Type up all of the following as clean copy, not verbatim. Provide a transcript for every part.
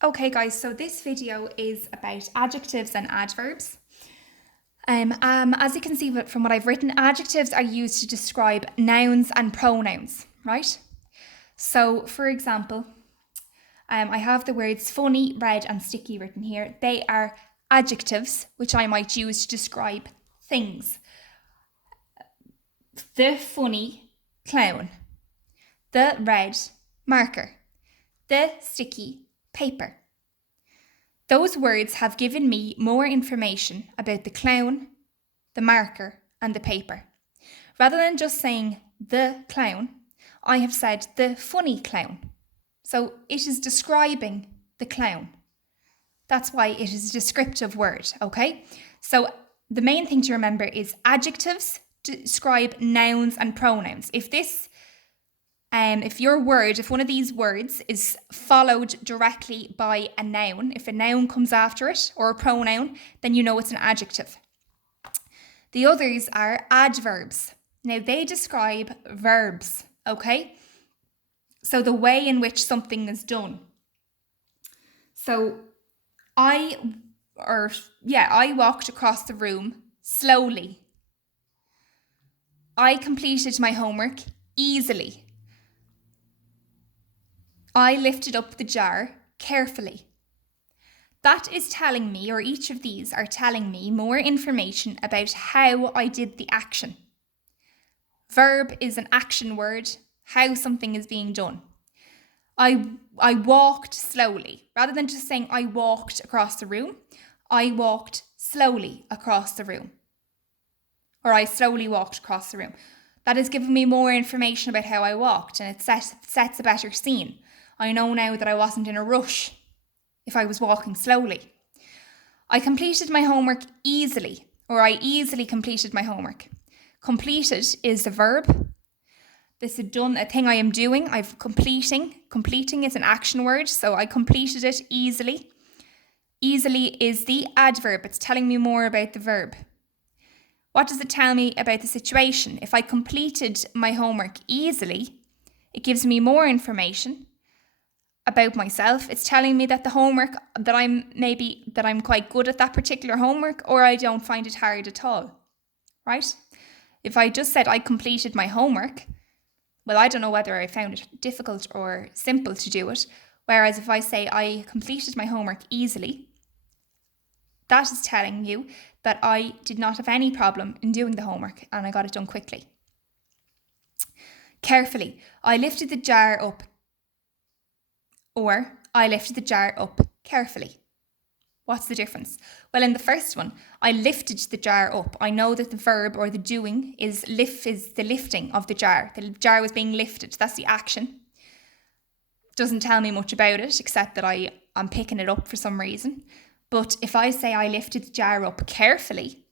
Okay guys, so this video is about adjectives and adverbs. As you can see from what I've written, adjectives are used to describe nouns and pronouns, right? So for example, I have the words funny, red and sticky written here. They are adjectives which I might use to describe things. The funny clown, the red marker, the sticky paper. Those words have given me more information about the clown, the marker, and the paper. Rather than just saying the clown, I have said the funny clown. So it is describing the clown. That's why it is a descriptive word, okay? So the main thing to remember is adjectives describe nouns and pronouns. If one of these words is followed directly by a noun, if a noun comes after it or a pronoun, then you know it's an adjective. The others are adverbs. Now they describe verbs, okay? So the way in which something is done. So I walked across the room slowly. I completed my homework easily. I lifted up the jar carefully. That is telling me, or each of these are telling me, more information about how I did the action. Verb is an action word, how something is being done. I walked slowly. Rather than just saying I walked across the room, I walked slowly across the room. Or I slowly walked across the room. That has given me more information about how I walked, and it sets a better scene. I know now that I wasn't in a rush if I was walking slowly. I completed my homework easily, or I easily completed my homework. Completed is a verb. This is a thing I am doing. Completing. Completing is an action word, so I completed it easily. Easily is the adverb. It's telling me more about the verb. What does it tell me about the situation? If I completed my homework easily, it gives me more information about myself. It's telling me that the homework that I'm quite good at that particular homework, or I don't find it hard at all, right? If I just said I completed my homework, well, I don't know whether I found it difficult or simple to do it. Whereas if I say I completed my homework easily, that is telling you that I did not have any problem in doing the homework and I got it done quickly. Carefully, I lifted the jar up. Or I lifted the jar up carefully. What's the difference? Well, in the first one, I lifted the jar up. I know that the verb or the doing is the lifting of the jar. The jar was being lifted. That's the action. Doesn't tell me much about it except that I'm picking it up for some reason. But if I say I lifted the jar up carefully,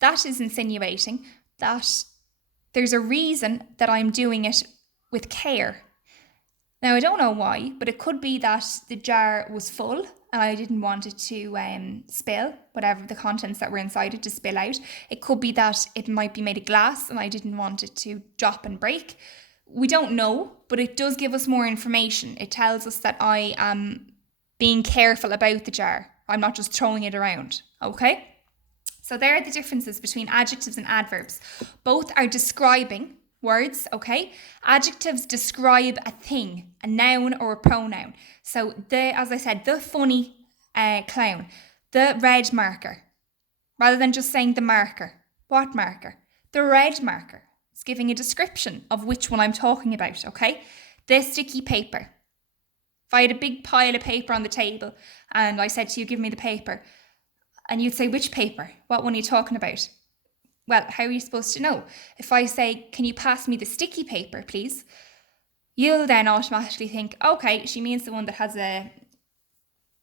that is insinuating that there's a reason that I'm doing it with care. Now, I don't know why, but it could be that the jar was full and I didn't want it to spill, whatever the contents that were inside it to spill out. It could be that it might be made of glass and I didn't want it to drop and break. We don't know, but it does give us more information. It tells us that I am being careful about the jar. I'm not just throwing it around, okay? So there are the differences between adjectives and adverbs. Both are describing words, okay? Adjectives describe a thing, a noun or a pronoun. So as I said, the funny clown, the red marker. Rather than just saying the marker. What marker? The red marker. It's giving a description of which one I'm talking about, okay? The sticky paper. If I had a big pile of paper on the table and I said to you, give me the paper, and you'd say, which paper? What one are you talking about? Well, how are you supposed to know? If I say, can you pass me the sticky paper, please? You'll then automatically think, okay, she means the one that has a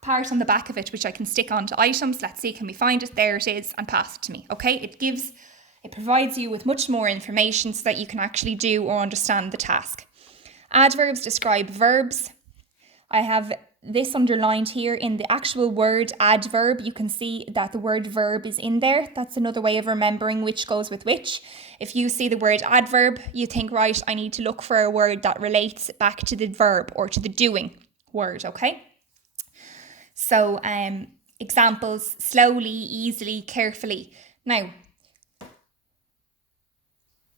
part on the back of it, which I can stick onto items. Let's see, can we find it? There it is, and pass it to me, okay? It provides you with much more information so that you can actually do or understand the task. Adverbs describe verbs. I have this underlined here in the actual word adverb. You can see that the word verb is in there. That's another way of remembering which goes with which. If you see the word adverb, you think, right, I need to look for a word that relates back to the verb or to the doing word, okay? So examples: slowly, easily, carefully. Now,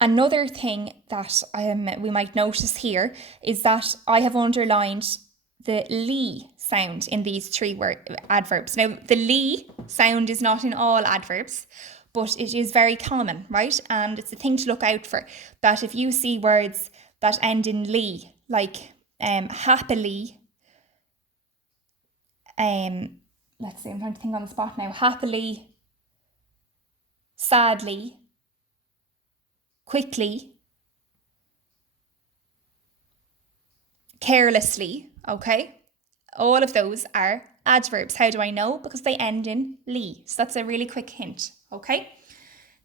another thing that we might notice here is that I have underlined the ly sound in these three adverbs. Now, the ly sound is not in all adverbs, but it is very common, right? And it's a thing to look out for, that if you see words that end in ly, like happily, let's see, I'm trying to think on the spot now, happily, sadly, quickly, carelessly, okay? All of those are adverbs. How do I know? Because they end in ly. So that's a really quick hint, okay?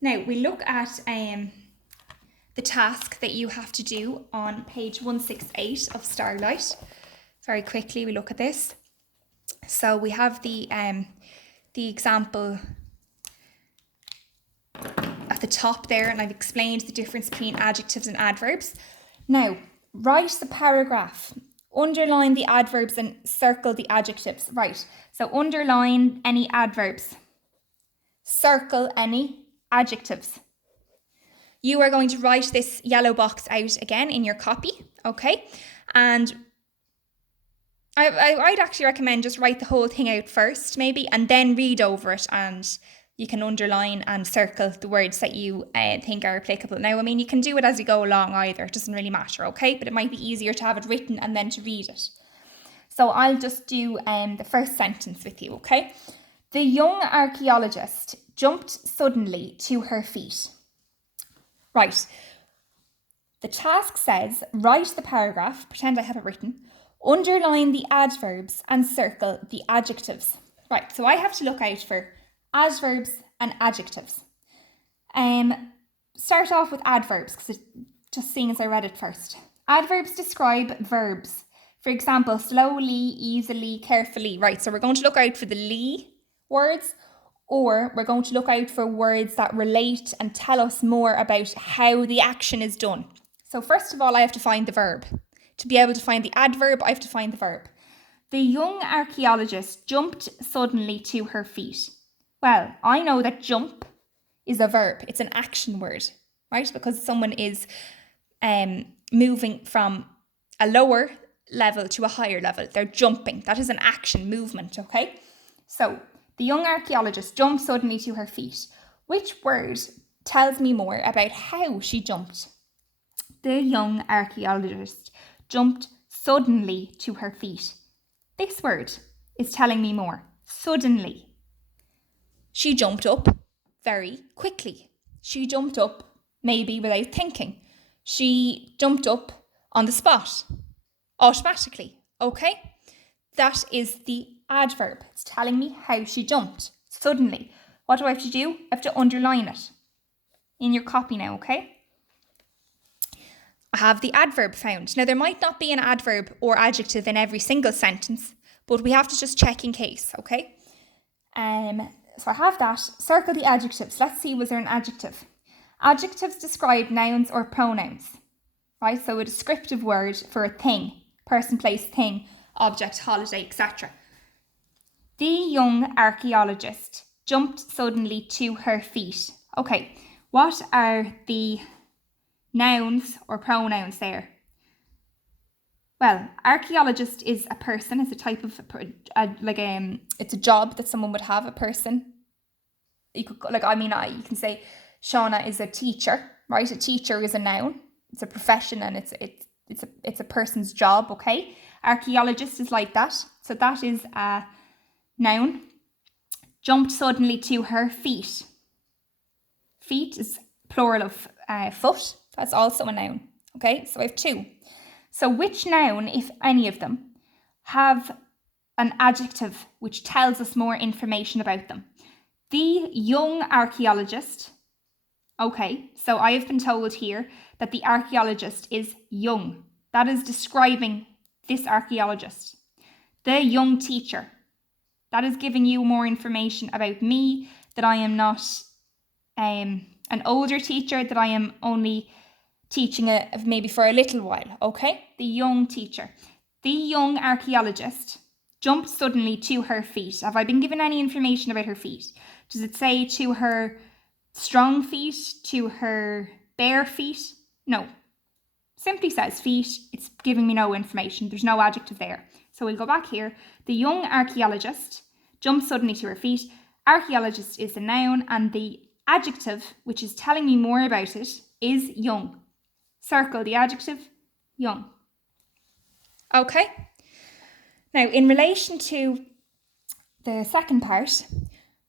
Now we look at the task that you have to do on page 168 of Starlight. Very quickly we look at this. So we have the example at the top there, and I've explained the difference between adjectives and adverbs. Now, write the paragraph, underline the adverbs and circle the adjectives. Right, so underline any adverbs, circle any adjectives. You are going to write this yellow box out again in your copy, okay? And I'd actually recommend just write the whole thing out first, maybe, and then read over it, and you can underline and circle the words that you think are applicable. Now, I mean, you can do it as you go along either. It doesn't really matter, okay? But it might be easier to have it written and then to read it. So I'll just do the first sentence with you, okay? The young archaeologist jumped suddenly to her feet. Right. The task says, write the paragraph, pretend I have it written, underline the adverbs and circle the adjectives. Right, so I have to look out for adverbs and adjectives. Start off with adverbs, because just seeing as I read it first. Adverbs describe verbs. For example, slowly, easily, carefully. Right, so we're going to look out for the ly words, or we're going to look out for words that relate and tell us more about how the action is done. So first of all, I have to find the verb. To be able to find the adverb, I have to find the verb. The young archaeologist jumped suddenly to her feet. Well, I know that jump is a verb. It's an action word, right? Because someone is moving from a lower level to a higher level. They're jumping. That is an action movement, okay? So, the young archaeologist jumped suddenly to her feet. Which word tells me more about how she jumped? The young archaeologist jumped suddenly to her feet. This word is telling me more. Suddenly. She jumped up very quickly. She jumped up maybe without thinking. She jumped up on the spot, automatically, okay? That is the adverb. It's telling me how she jumped, suddenly. What do I have to do? I have to underline it in your copy now, okay? I have the adverb found. Now, there might not be an adverb or adjective in every single sentence, but we have to just check in case, okay? So I have that. Circle the adjectives. Let's see, was there an adjective? Adjectives describe nouns or pronouns, right? So a descriptive word for a thing, person, place, thing, object, holiday, etc. The young archaeologist jumped suddenly to her feet. Okay, what are the nouns or pronouns there? Well, archaeologist is a person, it's a type of, it's a job that someone would have, a person. You could, you can say Shauna is a teacher, right? A teacher is a noun. It's a profession and it's a person's job, okay? Archaeologist is like that. So that is a noun. Jumped suddenly to her feet. Feet is plural of foot. That's also a noun, okay? So I have two. So which noun, if any of them, have an adjective which tells us more information about them? The young archaeologist. Okay, so I have been told here that the archaeologist is young. That is describing this archaeologist. The young teacher. That is giving you more information about me, that I am not an older teacher, that I am only teaching maybe for a little while, okay? The young teacher. The young archaeologist jumped suddenly to her feet. Have I been given any information about her feet? Does it say to her strong feet, to her bare feet? No. Simply says feet. It's giving me no information. There's no adjective there. So we'll go back here. The young archaeologist jumped suddenly to her feet. Archaeologist is the noun, and the adjective, which is telling me more about it, is young. Circle the adjective, young. Okay. Now, in relation to the second part,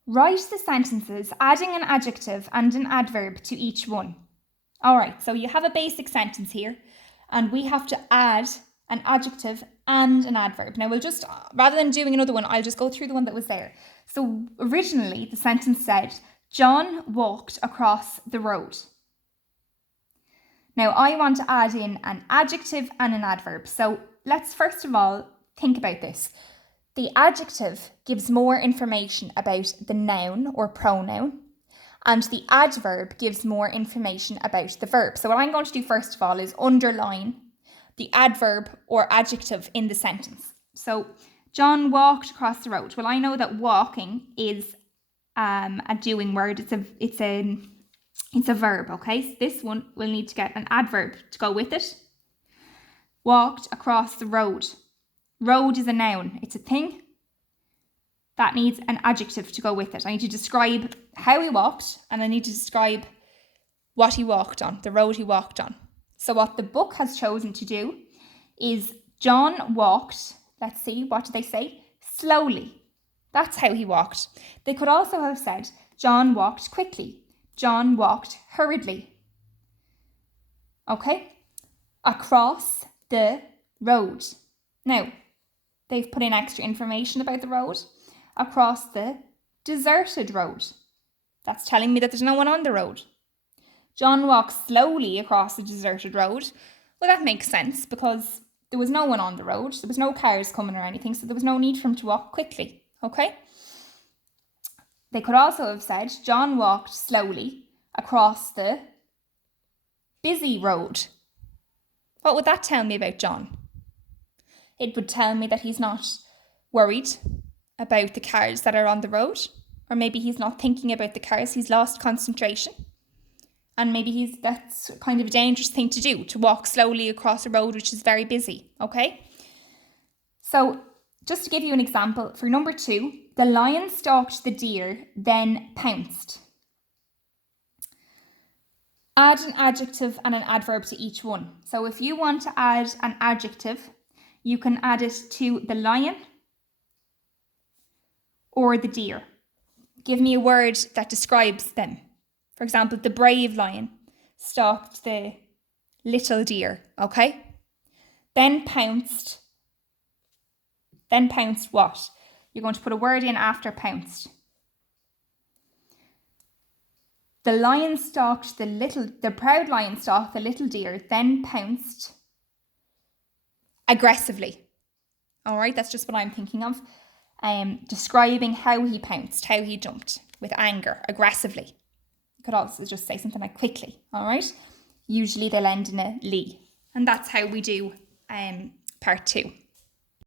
write the sentences adding an adjective and an adverb to each one. All right, so you have a basic sentence here, and we have to add an adjective and an adverb. Now, we'll just, rather than doing another one, I'll just go through the one that was there. So originally, the sentence said, John walked across the road. Now, I want to add in an adjective and an adverb. So let's first of all think about this. The adjective gives more information about the noun or pronoun, and the adverb gives more information about the verb. So what I'm going to do first of all is underline the adverb or adjective in the sentence. So John walked across the road. Well, I know that walking is a doing word. It's a verb, okay? So this one will need to get an adverb to go with it. Walked across the road. Road is a noun. It's a thing. That needs an adjective to go with it. I need to describe how he walked, and I need to describe what he walked on, the road he walked on. So what the book has chosen to do is John walked, let's see, what did they say? Slowly. That's how he walked. They could also have said John walked quickly. John walked hurriedly. Okay? Across the road. Now, they've put in extra information about the road. Across the deserted road. That's telling me that there's no one on the road. John walked slowly across the deserted road. Well, that makes sense because there was no one on the road. There was no cars coming or anything, so there was no need for him to walk quickly. Okay? They could also have said John walked slowly across the busy road. What would that tell me about John? It would tell me that he's not worried about the cars that are on the road, or maybe he's not thinking about the cars, he's lost concentration, and maybe that's kind of a dangerous thing to do, to walk slowly across a road which is very busy, okay? So just to give you an example, for number 2, the lion stalked the deer, then pounced. Add an adjective and an adverb to each one. So if you want to add an adjective, you can add it to the lion or the deer. Give me a word that describes them. For example, the brave lion stalked the little deer, okay? Then pounced. Then pounced what? You're going to put a word in after pounced. The proud lion stalked the little deer, then pounced aggressively. All right, that's just what I'm thinking of. Describing how he pounced, how he jumped with anger, aggressively. You could also just say something like quickly, all right? Usually they'll end in a ly. And that's how we do part 2.